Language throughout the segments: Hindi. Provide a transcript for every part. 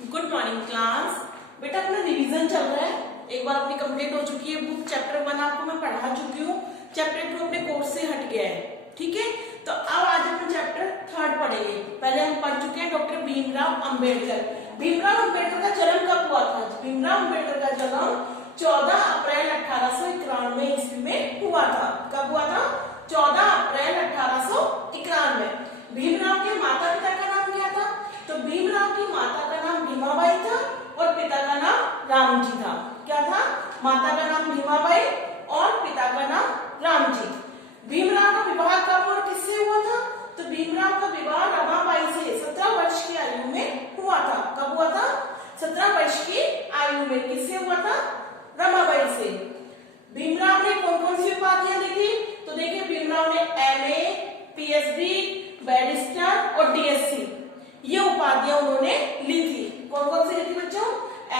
Good morning class. बेटा अपना रिवीजन चल रहा है, एक बार अपनी कंप्लीट हो चुकी है बुक। चैप्टर 1 आपको मैं पढ़ा चुकी हूँ, चैप्टर 2 अपने कोर्स से हट गया है। ठीक है, तो अब आज अपन चैप्टर 3 पढ़ेंगे। पहले हम पढ़ चुके हैं डॉक्टर भीमराव अंबेडकर। भीमराव अंबेडकर का जन्म कब हुआ था? भीमराव अंबेडकर का जन्म 14 अप्रैल 1891 ईस्वी में हुआ था। कब हुआ था? 14 अप्रैल 1891। भीमराव के माता पिता का नाम क्या था? तो भीमराव की माता का नाम भीमाबाई था और पिता का नाम रामजी था। क्या था? माता का नाम भीमाबाई और पिता का नाम रामजी। भीमराव का विवाह कब और किससे हुआ था? तो भीमराव का विवाह रमाबाई से 17 वर्ष की आयु में हुआ था। कब हुआ था? 17 वर्ष की आयु में। किससे हुआ था? रमाबाई से। भीमराव ने कौन कौन सी उपाधियां ली थी? तो देखिए, भीमराव ने MA, PhD, बैरिस्टर और DSc ये उपाधियां उन्होंने ली थी। कौन कौन सी ली थी बच्चों?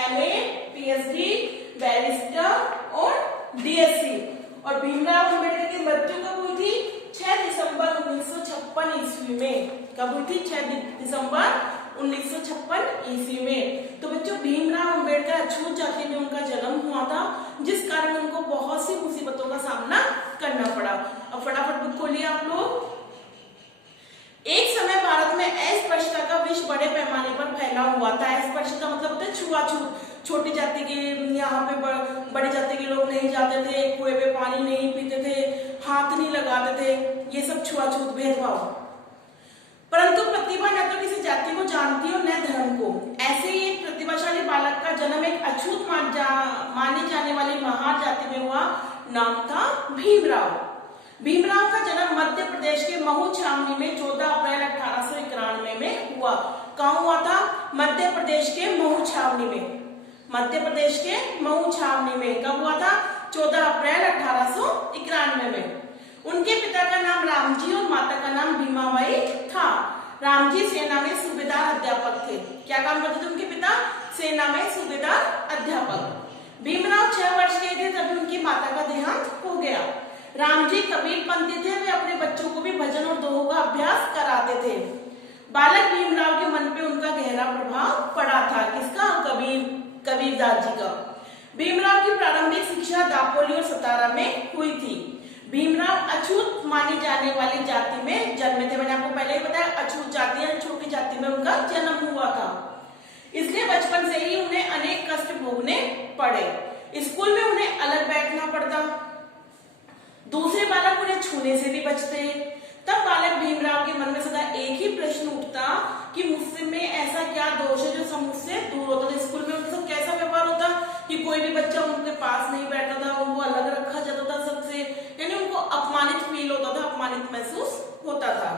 MA, PhD, बैरिस्टर और DSc। और भीमराव अम्बेडकर की मृत्यु कब हुई थी? 6 दिसंबर 1956 ईस्वी में। कब हुई थी? 6 दिसंबर 1956 ईस्वी में। तो बच्चों, भीमराव अम्बेडकर अछूत जाति में उनका जन्म हुआ था, जिस कारण उनको बहुत सी मुसीबतों का सामना करना पड़ा। अब फटाफट बुक खोलिए आप लोग। एक समय भारत में अस्पृश्यता का विष बड़े पैमाने पर फैला हुआ था। अस्पृश्यता मतलब होता है छुआछूत। छोटी जाति के यहाँ पे बड़ी जाति के लोग नहीं जाते थे, कुएं पे पानी नहीं पीते थे, हाथ नहीं लगाते थे, ये सब छुआछूत भेदभाव। परंतु प्रतिभा न तो किसी जाति को जानती और न धर्म को। ऐसे ही एक प्रतिभाशाली बालक का जन्म एक अछूत मानी जाने वाली महान जाति में हुआ। नाम था भीमराव। भीमराव का जन्म मध्य प्रदेश के महू छावनी में 14 अप्रैल 1891 में हुआ। कहाँ हुआ था? मध्य प्रदेश के महू छावनी में। मध्य प्रदेश के महू छावनी में कब हुआ था? 14 अप्रैल 1891 में। उनके पिता का नाम रामजी और माता का नाम भीमाबाई था। रामजी सेना में सूबेदार अध्यापक थे। क्या काम करते थे उनके पिता? सेना में सूबेदार अध्यापक। भीमराव 6 वर्ष के थे तभी उनकी माता का देहांत हो गया। रामजी कबीरपंथी थे, वे अपने बच्चों को भी भजन और दोहों का अभ्यास कराते थे। बालक भीमराव के मन पे उनका गहरा प्रभाव पड़ा था। किसका? कबीरदास जी का। भीमराव की प्रारंभिक शिक्षा दापोली और सतारा में हुई थी। भीमराव अछूत मानी जाने वाली जाति में जन्मे थे। मैंने आपको पहले ही बताया, अछूत जाति या छोटी जाति में उनका जन्म हुआ था। इसलिए बचपन से ही उन्हें अनेक कष्ट भोगने पड़े। स्कूल में उन्हें अलग बैठना पड़ता, दूसरे बालक उन्हें छूने से भी बचते। तब बालक भीमराव के मन में सदा एक ही प्रश्न उठता कि मुझसे में ऐसा क्या दोष है जो सब मुझसे दूर होता था। स्कूल में उनके साथ कैसा व्यवहार होता कि कोई भी बच्चा उनके पास नहीं बैठता था, उनको अलग रखा जाता था सबसे, यानी उनको अपमानित फील होता था, अपमानित महसूस होता था।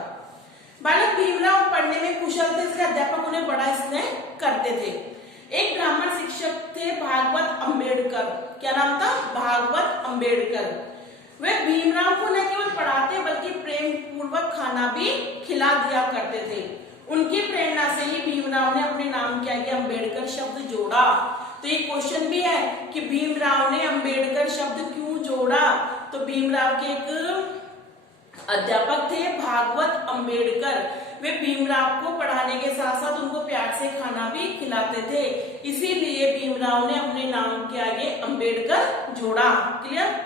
बालक भीमराव पढ़ने में कुशल थे, इसलिए अध्यापक उन्हें बड़ा स्नेह करते थे। एक ब्राह्मण शिक्षक थे भागवत अंबेडकर। क्या नाम था? भागवत अंबेडकर। वे भीमराव को न केवल पढ़ाते बल्कि प्रेम पूर्वक खाना भी खिला दिया करते थे। उनकी प्रेरणा से ही भीमराव ने अपने नाम के आगे अंबेडकर शब्द जोड़ा। तो ये क्वेश्चन भी है कि भीमराव ने अंबेडकर शब्द क्यों जोड़ा? तो भीमराव के एक अध्यापक थे भागवत अंबेडकर। वे भीमराव को पढ़ाने के साथ साथ उनको प्यार से खाना भी खिलाते थे, इसीलिए भीमराव ने अपने नाम के आगे अंबेडकर जोड़ा। क्लियर?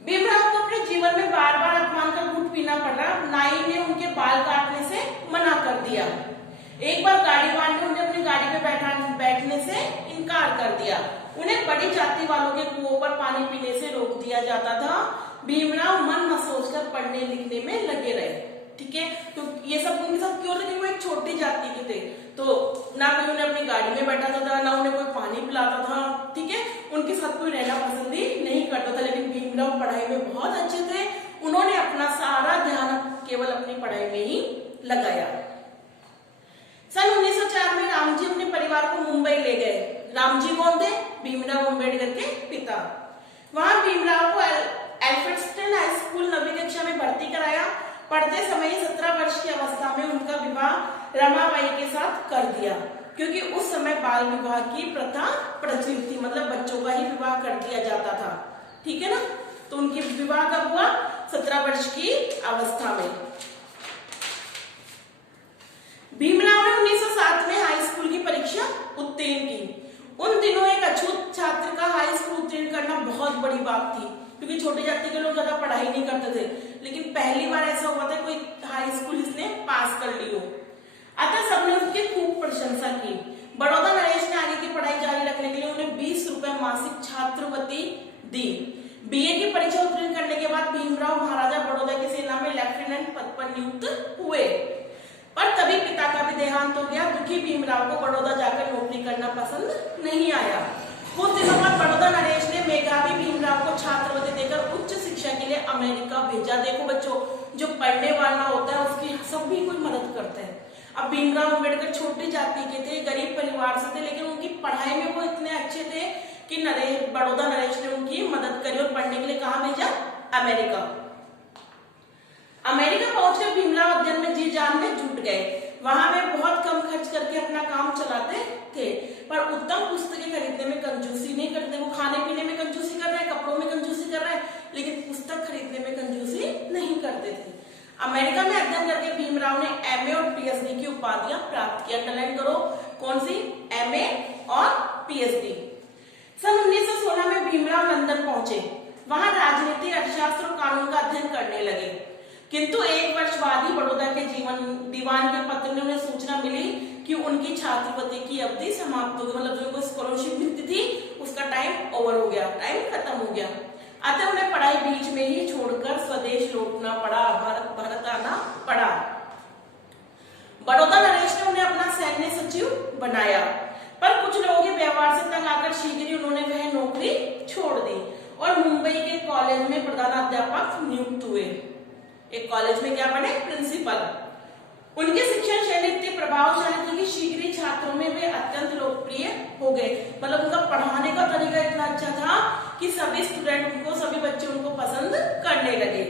भीमराव को अपने जीवन में बार बार अपमान का घूंट पीना पड़ा। नाई ने उनके बाल काटने से मना कर दिया। एक बार गाड़ीवान ने उन्हें अपनी गाड़ी में बैठने से इनकार कर दिया। उन्हें बड़ी जाति वालों के कुओं पर पानी पीने से रोक दिया जाता था। भीमराव मन न सोचकर पढ़ने लिखने में लगे रहे। ठीक है, तो ये सब उनके साथ क्यों? क्योंकि वो एक छोटी जाति के थे, तो ना कोई उन्हें अपनी गाड़ी में बैठाता था, ना उन्हें कोई पानी पिलाता था। ठीक है, उनके साथ कोई रहना पसंद ही नहीं करता था। लेकिन भीमराव पढ़ाई में बहुत अच्छे थे। उन्होंने अपना सारा ध्यान केवल अपनी पढ़ाई में ही लगाया। सन 1904 में रामजी अपने परिवार को मुंबई ले गए। रामजी कौन थे? भीमराव अम्बेडकर के पिता। वहां भीमराव को एल्फिंस्टन हाई स्कूल 9वीं कक्षा में भर्ती कराया। पढ़ते समय 17 वर्ष की अवस्था में उनका विवाह रमाबाई के साथ कर दिया, क्योंकि उस समय बाल विवाह की प्रथा प्रचलित थी, मतलब बच्चों का ही विवाह कर दिया जाता था। ठीक है ना? तो उनकी विवाह कब हुआ? 17 वर्ष की अवस्था में। भीमराव ने 1907 में हाई स्कूल की परीक्षा बहुत बड़ी बात थी, क्योंकि छोटी जाति के लोग ज्यादा पढ़ाई नहीं करते थे, लेकिन पहली बार ऐसा हुआ था कोई हाई स्कूल इसने पास कर ली हो। अतः सबने उसकी खूब प्रशंसा की। बड़ौदा नरेश ने आगे की पढ़ाई जारी रखने के लिए उन्हें 20 रुपए मासिक छात्रवृत्ति दी। बीए की परीक्षा उत्तीर्ण करने के बाद भीमराव महाराजा बड़ौदा की सेना में लेफ्टिनेंट पद पर नियुक्त हुए, पर तभी पिता का भी देहांत हो गया। दुखी भीमराव को बड़ौदा जाकर नौकरी करना पसंद नहीं आया। कुछ दिनों बाद बड़ौदा नरेश ने मेधावी भीमराव को छात्रवृत्ति देकर उच्च शिक्षा के लिए अमेरिका भेजा। देखो बच्चों, जो पढ़ने वाला होता है उसकी सभी कोई मदद करता है। अब भीमराव अम्बेडकर छोटी जाति के थे, गरीब परिवार से थे, लेकिन उनकी पढ़ाई में वो इतने अच्छे थे कि बड़ौदा नरेश ने उनकी मदद करी और पढ़ने के लिए कहाँ भेजा? अमेरिका। अमेरिका पहुंचकर भीमराव अध्ययन में जी जान में जुट गए। वहां वे बहुत कम खर्च करके अपना काम चलाते थे, पर उत्तम पुस्तकें खरीदने में कंजूसी नहीं करते। वो खाने पीने में कंजूसी कर रहे हैं, कपड़ों में कंजूसी कर रहे हैं, लेकिन पुस्तक खरीदने में कंजूसी नहीं करते थे। अमेरिका में अध्ययन करके भीमराव ने एमए और पीएचडी की उपाधियां प्राप्त की। अंडरलाइन करो, कौन सी? एमए और पीएचडी। सन 1916 में भीमराव लंदन पहुंचे। वहां राजनीति, अर्थशास्त्र और कानून का अध्ययन करने लगे, किंतु एक वर्ष बाद ही बड़ौदा के दीवान के पत्र में उन्हें सूचना मिली कि उनकी छात्रवृत्ति की अवधि समाप्त हो गई। मतलब जो उनको स्कॉलरशिप मिलती थी उसका टाइम ओवर हो गया, टाइम खत्म हो गया। अतः उन्हें पढ़ाई बीच में ही छोड़कर स्वदेश लौटना पड़ा, भारत आना पड़ा। बड़ौदा नरेश ने उन्हें अपना सैन्य सचिव बनाया, पर कुछ लोगों के व्यवहार से तंग आकर शीघ्र ही उन्होंने वह नौकरी छोड़ दी और मुंबई के कॉलेज में प्रधानाध्यापक नियुक्त हुए। एक कॉलेज में क्या बने? प्रिंसिपल। उनकी शिक्षण शैली इतनी प्रभावशाली थी कि शीघ्र ही छात्रों में वे अत्यंत लोकप्रिय हो गए। मतलब उनका पढ़ाने का तरीका इतना अच्छा था कि सभी स्टूडेंट उनको, सभी बच्चे उनको पसंद करने लगे।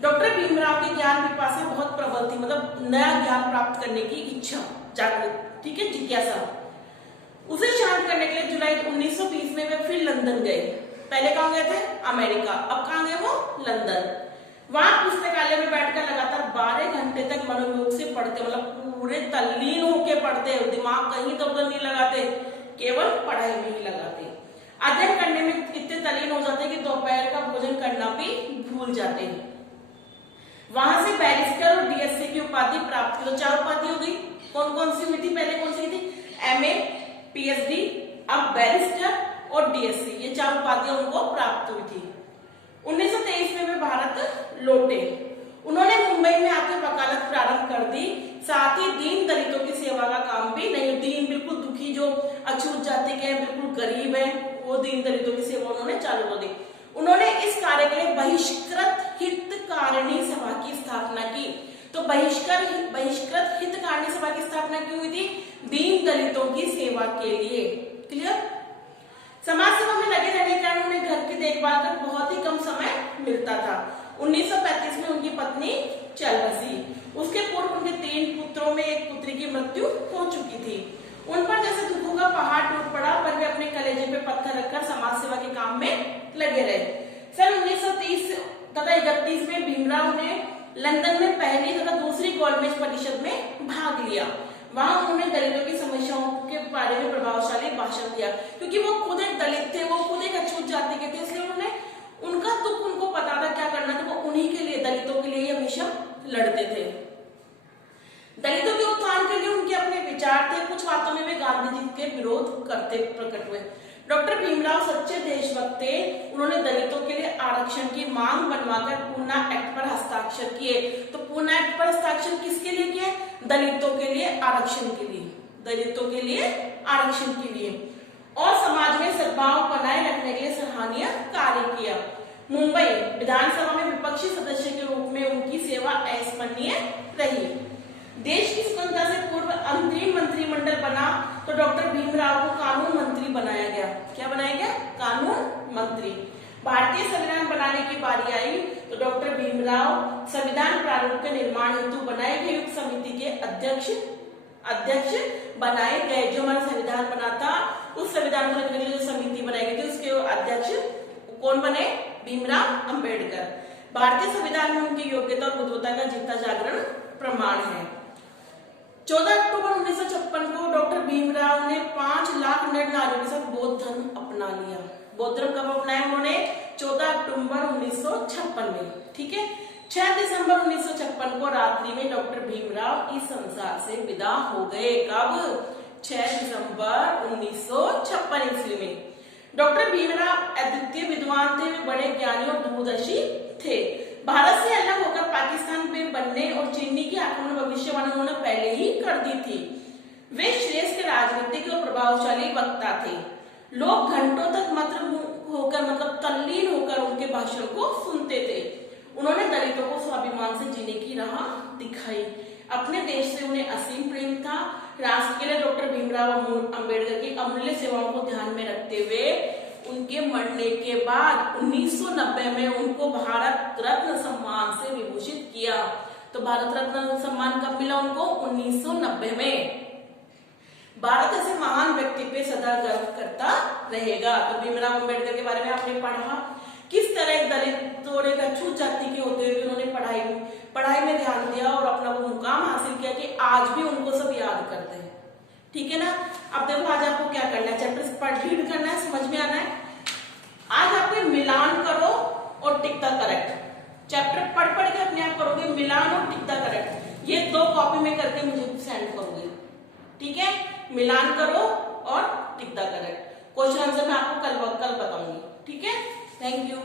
डॉक्टर भीमराव की ज्ञान पिपासा बहुत प्रबल थी, मतलब नया ज्ञान प्राप्त करने की इच्छा जागृत, ठीक है, जिज्ञासा। उसे शांत करने के लिए जुलाई 1920 में वे फिर लंदन गए। पहले कहाँ गए थे? अमेरिका। अब कहाँ गए वो? लंदन। वहां पुस्तकालय में बैठकर लगातार 12 घंटे तक मनोयोग से पढ़ते, मतलब पूरे तल्लीन होकर पढ़ते, दिमाग कहीं तो उधर नहीं लगाते, केवल पढ़ाई में ही लगाते। अध्ययन करने में इतने तल्लीन हो जाते कि दोपहर का भोजन करना भी भूल जाते हैं। वहां से बैरिस्टर और डीएससी की उपाधि प्राप्त की। तो 4 उपाधि हो गई। कौन कौन सी हुई थी? पहले कौन सी थी? एमए, पीएचडी, अब बैरिस्टर और डीएससी, ये 4 उपाधियां उनको प्राप्त हुई थी। 1923 में वे भारत लौटे। उन्होंने मुंबई में आकर वकालत प्रारंभ कर दी, साथ ही दीन दलितों की सेवा का काम भी। नहीं, दीन बिल्कुल दुखी, जो अछूत जाति के हैं, बिल्कुल गरीब हैं, वो दीन दलितों की सेवा उन्होंने चालू कर दी। उन्होंने इस कार्य के लिए बहिष्कृत हितकारिणी सभा की स्थापना की। तो बहिष्कृत हितकारिणी सभा की स्थापना क्यों हुई थी? दीन दलितों की सेवा के लिए। क्लियर? समाज सेवा में लगे रहने के कारण उन्हें घर की देखभाल कर बहुत ही कम समय मिलता था। 1935 में उनकी पत्नी चल बसी। उसके पूर्व उनके 3 पुत्रों में एक पुत्री की मृत्यु हो चुकी थी। उन पर जैसे दुखों का पहाड़ टूट पड़ा, पर वे अपने कलेजे पे पत्थर रखकर समाज सेवा के काम में लगे रहे। सन 1930 तथा 31 में भीमराव ने लंदन में पहली तथा दूसरी गोलमेज परिषद में भाग लिया। वहां उन्होंने दलितों की समस्याओं के बारे में प्रभावशाली भाषण दिया, क्योंकि वो खुद एक दलित थे, वो खुद एक अछूत जाति के थे, इसलिए उन्होंने, उनका दुख उनको पता था क्या करना था, वो उन्हीं के लिए, दलितों के लिए हमेशा लड़ते थे। दलितों के उत्थान के लिए उनके अपने विचार थे। कुछ बातों में वे गांधी जी के विरोध करते प्रकट हुए। डॉक्टर भीमराव सच्चे देशभक्त थे। उन्होंने दलितों के लिए आरक्षण की मांग बनवाकर पूना एक्ट पर हस्ताक्षर किए। तो पूना एक्ट पर हस्ताक्षर किसके लिए किए? दलितों के लिए आरक्षण के लिए, दलितों के लिए आरक्षण के लिए। और समाज में सद्भाव बनाए रखने के लिए सराहनीय कार्य किया। मुंबई विधानसभा में विपक्षी सदस्य के रूप में उनकी सेवा अविस्मरणीय रही। देश की स्वतंत्रता से पूर्व अंतरिम मंत्रिमंडल बना तो डॉक्टर भीमराव को कानून मंत्री बनाया गया। क्या बनाया गया? कानून मंत्री। भारतीय संविधान बनाने की बारी आई तो डॉक्टर भीमराव संविधान प्रारूप के निर्माण हेतु बनाई गई युक्त समिति के अध्यक्ष बनाए गए। जो हमारा संविधान बना था, उस संविधान को लिखने के लिए जो समिति बनाई गई थी, उसके अध्यक्ष कौन बने? भीमराव अंबेडकर। भारतीय संविधान में उनकी योग्यता और बुद्धिमत्ता का जीता जागरण प्रमाण है। 14 अक्टूबर 1956 को डॉक्टर भीमराव ने 5 लाख नर नारियों के साथ बौद्ध धर्म अपना लिया। बौद्ध धर्म कब अपनाया उन्होंने? 14 अक्टूबर 1956 में। ठीक है, 6 दिसंबर 1956 को रात्रि में डॉक्टर भीमराव इस संसार से विदा हो गए। कब? 6 दिसंबर 1956 ईस्वी में। डॉक्टर भीमराव अद्वितीय विद्वान थे, वे बड़े ज्ञानी और दूरदर्शी थे। भारत से अलग होकर पाकिस्तान पे बनने और चीनी की आक्रमण भविष्यवाणी उन्होंने पहले ही कर दी थी। वे श्रेष्ठ राजनीतिक और प्रभावशाली वक्ता थे। लोग घंटों तक मतलब तल्लीन होकर उनके भाषण को सुनते थे। उन्होंने दलितों को स्वाभिमान से जीने की राह दिखाई। अपने देश से उन्हें असीम प्रेम था। राष्ट्र के लिए डॉक्टर भीमराव अंबेडकर की अमूल्य सेवाओं को ध्यान में रखते हुए उनके मरने के बाद 1990 में उनको भारत रत्न सम्मान से विभूषित किया। तो भारत रत्न सम्मान कब मिला उनको? 1990 में। भारत ऐसे महान व्यक्ति पे सदा गर्व करता रहेगा। तो भीमराव अंबेडकर के बारे में आपने पढ़ा, किस तरह एक दलित और एक अछूत जाति के होते हुए उन्होंने पढ़ाई में ध्यान दिया और अपना वो मुकाम हासिल किया कि आज भी उनको सब याद करते हैं। ठीक है ना। अब देखो आज आपको क्या करना है, चैप्टर पढ़ रीड करना है, समझ में आना है। आज आपको मिलान करो और टिक द करेक्ट। चैप्टर पढ़ के अपने आप करोगे मिलान और टिक द करेक्ट। ये 2 कॉपी में करके मुझे सेंड करोगे। ठीक है, मिलान करो और tick the correct. Question answer मैं आपको कल बताऊंगी। ठीक है, थैंक यू।